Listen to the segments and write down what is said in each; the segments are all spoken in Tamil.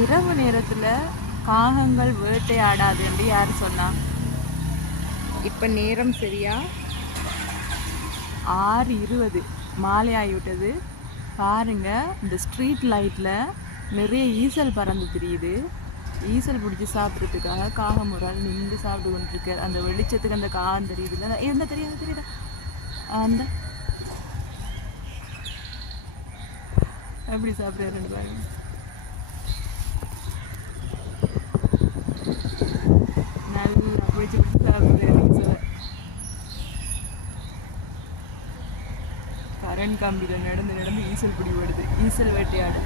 இரவு நேரத்தில் காகங்கள் வேட்டையாடாதுன்னு யார் சொன்னா? இப்போ நேரம் சரியா 6:20 மாலை ஆகிவிட்டது. பாருங்க, இந்த ஸ்ட்ரீட் லைட்டில் நிறைய ஈசல் பறந்து தெரியுது. ஈசல் பிடிச்சி சாப்பிட்றதுக்காக காகம் ஒரு ஆள் நின்று சாப்பிட்டு கொண்டிருக்கார். அந்த வெளிச்சத்துக்கு அந்த காகம் தெரியுதுல்ல, என்ன தெரியுது அந்த எப்படி சாப்பிட்றாருன்னு பாருங்க. நல்லா பிடிச்சி சாப்பிட்றாரு ஈசலை. கரண்ட் கம்பியில் நடந்து ஈசல் பிடிபடுது. ஈசல் வேட்டையாடு.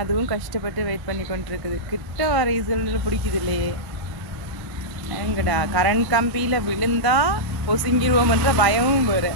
அதுவும் கஷ்டப்பட்டு வெயிட் பண்ணி கொண்டிருக்குது. கிட்ட வர ஈசல் பிடிக்குது இல்லையே. எங்கடா கரண்ட் கம்பியில் விழுந்தா பொசுங்கிடுவோம்ன்ற பயமும் வேறு.